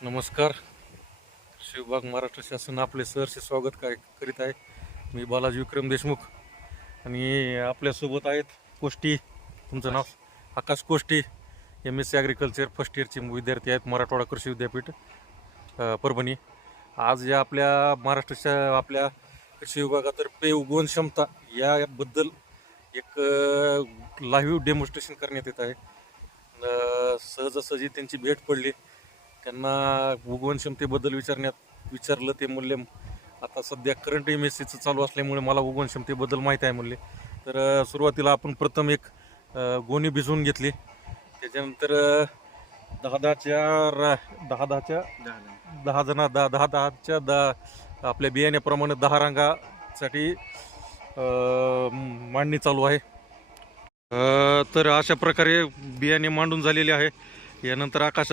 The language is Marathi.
नमस्कार. कृषी विभाग महाराष्ट्र शासन आपले सहर्ष स्वागत करीत आहे. मी बालाजी विक्रम देशमुख आणि आपल्यासोबत आहेत कोष्टी, तुमचं नाव? आकाश कोष्टी, MSc ॲग्रिकल्चर फर्स्ट इयरचे विद्यार्थी आहेत, मराठवाडा कृषी विद्यापीठ परभणी. आज या आपल्या महाराष्ट्राच्या आपल्या कृषी विभागातर्फे उगवण क्षमता याबद्दल एक लाईव्ह डेमॉन्स्ट्रेशन करण्यात येत आहे. सहजासहजी त्यांची भेट पडली, त्यांना उगवण क्षमतेबद्दल विचारलं. ते मूल्य आता सध्या करंट MScचं चालू असल्यामुळे मला उगवण क्षमतेबद्दल माहीत आहे म्हणले. तर सुरुवातीला आपण प्रथम एक गोणी भिजवून घेतली, त्याच्यानंतर 10 आपल्या बियाण्याप्रमाणे 10 रांगासाठी मांडणी चालू आहे. तर अशा प्रकारे बियाणे मांडून झालेले आहे. यानंतर आकाश